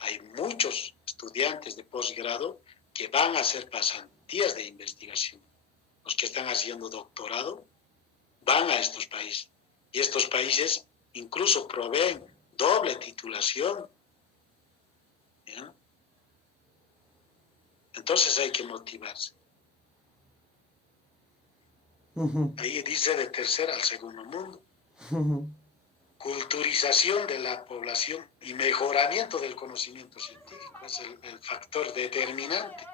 Hay muchos estudiantes de posgrado que van a hacer pasantías de investigación. Los que están haciendo doctorado van a estos países. Y estos países incluso proveen doble titulación. ¿Ya? Entonces hay que motivarse. Ahí dice de tercer al segundo mundo. Culturización de la población y mejoramiento del conocimiento científico es el factor determinante.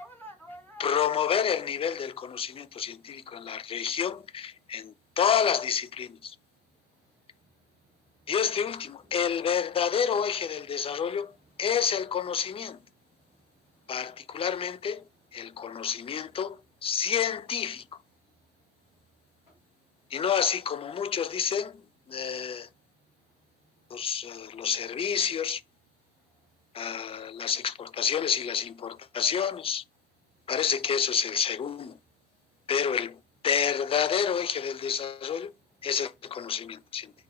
Promover el nivel del conocimiento científico en la región, en todas las disciplinas. Y este último, el verdadero eje del desarrollo es el conocimiento, particularmente el conocimiento científico. Y no así como muchos dicen, los servicios, las exportaciones y las importaciones. Parece que eso es el segundo, pero el verdadero eje del desarrollo es el conocimiento científico.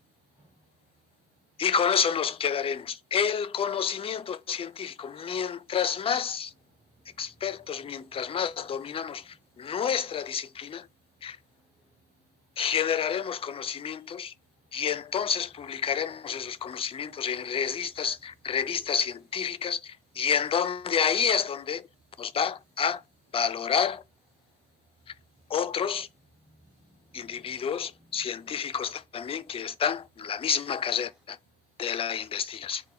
Y con eso nos quedaremos. El conocimiento científico, mientras más expertos, mientras más dominamos nuestra disciplina, generaremos conocimientos y entonces publicaremos esos conocimientos en revistas científicas y en donde ahí es donde nos va a valorar otros individuos científicos también que están en la misma carrera de la investigación.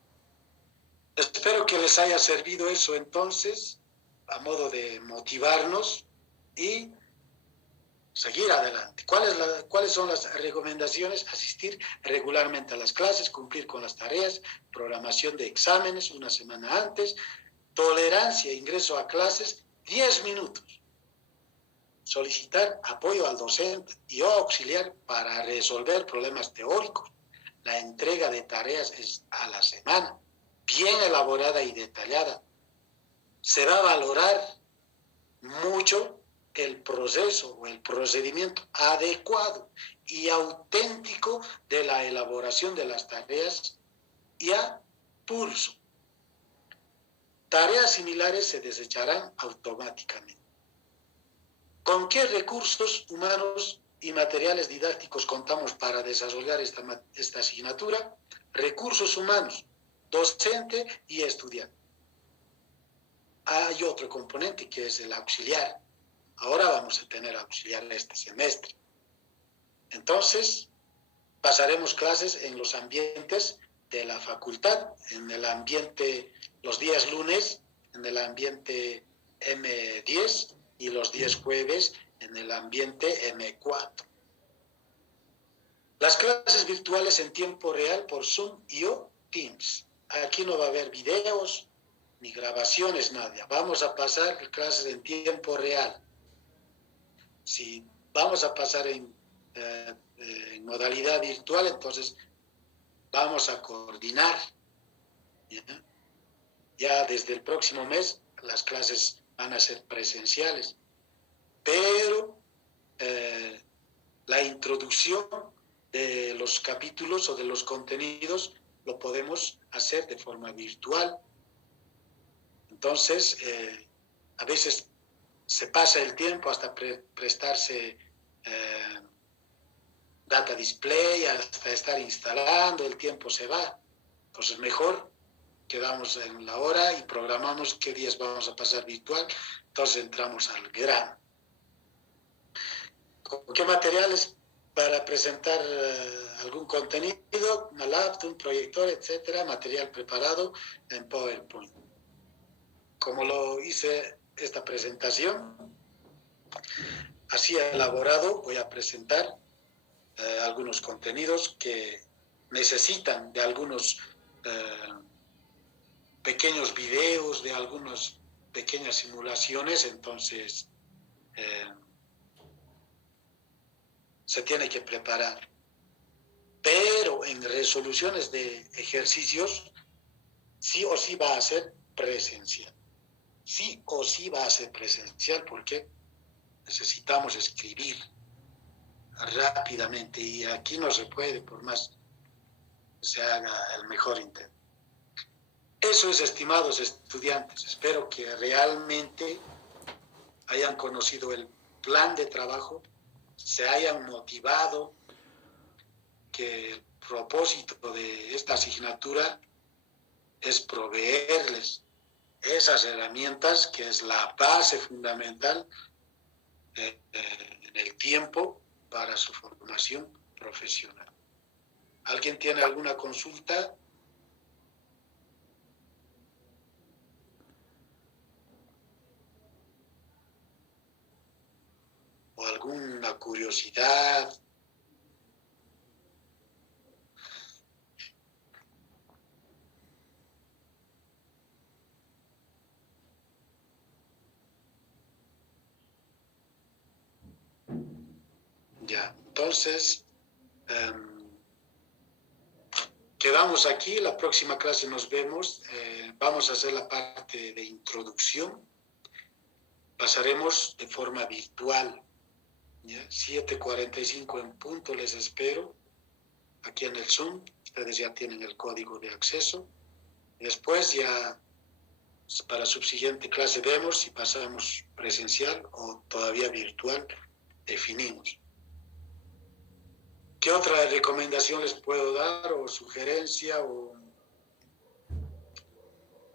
Espero que les haya servido eso entonces, a modo de motivarnos y seguir adelante. ¿Cuáles son las recomendaciones? Asistir regularmente a las clases, cumplir con las tareas, programación de exámenes una semana antes, tolerancia, ingreso a clases, 10 minutos. Solicitar apoyo al docente y o auxiliar para resolver problemas teóricos. La entrega de tareas es a la semana, bien elaborada y detallada. Se va a valorar mucho el proceso o el procedimiento adecuado y auténtico de la elaboración de las tareas y a pulso. Tareas similares se desecharán automáticamente. ¿Con qué recursos humanos y materiales didácticos contamos para desarrollar esta asignatura? Recursos humanos, docente y estudiante. Hay otro componente que es el auxiliar. Ahora vamos a tener auxiliar este semestre. Entonces, pasaremos clases en los ambientes de la facultad, en el ambiente los días lunes, en el ambiente M10 y los días jueves en el ambiente M4. Las clases virtuales en tiempo real por Zoom y o Teams. Aquí no va a haber videos ni grabaciones, nada. Vamos a pasar clases en tiempo real. Si vamos a pasar en modalidad virtual, entonces vamos a coordinar. Ya desde el próximo mes las clases van a ser presenciales, pero la introducción de los capítulos o de los contenidos lo podemos hacer de forma virtual. Entonces, a veces se pasa el tiempo hasta prestarse data display, hasta estar instalando, el tiempo se va. Entonces, mejor quedamos en la hora y programamos qué días vamos a pasar virtual. Entonces entramos al grano. ¿Con qué materiales para presentar algún contenido? Una laptop, un proyector, etcétera, material preparado en PowerPoint. Como lo hice esta presentación, así elaborado, voy a presentar algunos contenidos que necesitan de algunos pequeños videos, de algunas pequeñas simulaciones, entonces se tiene que preparar. Pero en resoluciones de ejercicios, sí o sí va a ser presencial. Sí o sí va a ser presencial porque necesitamos escribir rápidamente y aquí no se puede por más que se haga el mejor intento. Eso es, estimados estudiantes. Espero que realmente hayan conocido el plan de trabajo, se hayan motivado, que el propósito de esta asignatura es proveerles esas herramientas que es la base fundamental en el tiempo para su formación profesional. ¿Alguien tiene alguna consulta? ¿O alguna curiosidad? Ya, entonces, quedamos aquí, la próxima clase nos vemos, vamos a hacer la parte de introducción, pasaremos de forma virtual, ¿ya? 7:45 en punto les espero, aquí en el Zoom, ustedes ya tienen el código de acceso, después ya para subsiguiente clase vemos si pasamos presencial o todavía virtual, definimos. ¿Qué otra recomendación les puedo dar o sugerencia? O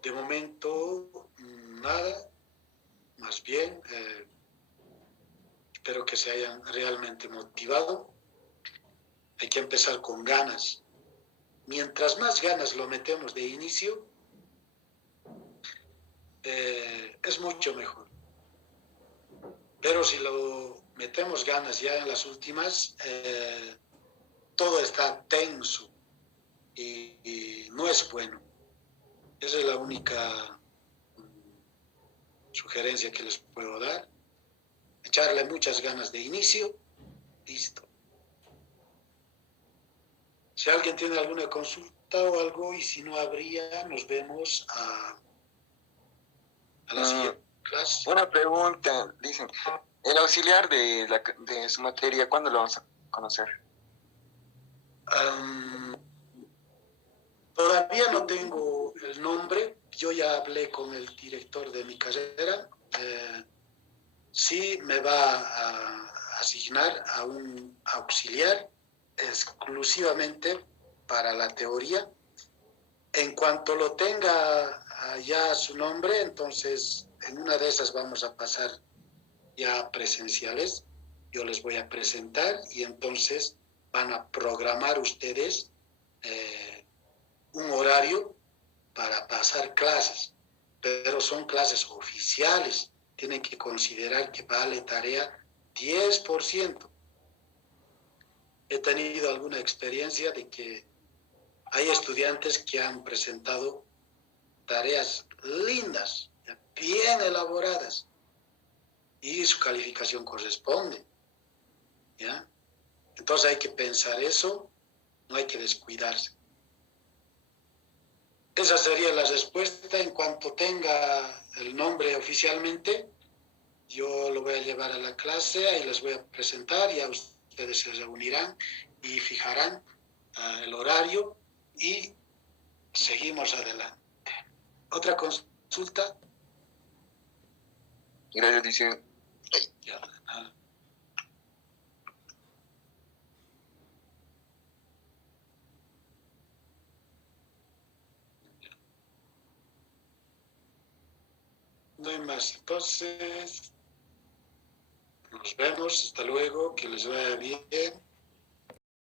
de momento, nada. Más bien, espero que se hayan realmente motivado. Hay que empezar con ganas. Mientras más ganas lo metemos de inicio, es mucho mejor. Pero si lo metemos ganas ya en las últimas, todo está tenso y no es bueno. Esa es la única sugerencia que les puedo dar. Echarle muchas ganas de inicio, listo. Si alguien tiene alguna consulta o algo, y si no habría, nos vemos a la siguiente clase. Una pregunta, dicen, el auxiliar de su materia, ¿cuándo lo vamos a conocer? Todavía no tengo el nombre, yo ya hablé con el director de mi carrera, sí me va a asignar a un auxiliar exclusivamente para la teoría. En cuanto lo tenga ya su nombre, entonces en una de esas vamos a pasar ya presenciales. Yo les voy a presentar y entonces van a programar ustedes un horario para pasar clases, pero son clases oficiales. Tienen que considerar que vale tarea 10%. He tenido alguna experiencia de que hay estudiantes que han presentado tareas lindas, bien elaboradas, y su calificación corresponde, ¿ya? Entonces hay que pensar eso, no hay que descuidarse. Esa sería la respuesta. En cuanto tenga el nombre oficialmente, yo lo voy a llevar a la clase, ahí les voy a presentar y a ustedes se reunirán y fijarán el horario y seguimos adelante. ¿Otra consulta? Gracias, dice. Ya, No hay más. Entonces, nos vemos. Hasta luego. Que les vaya bien.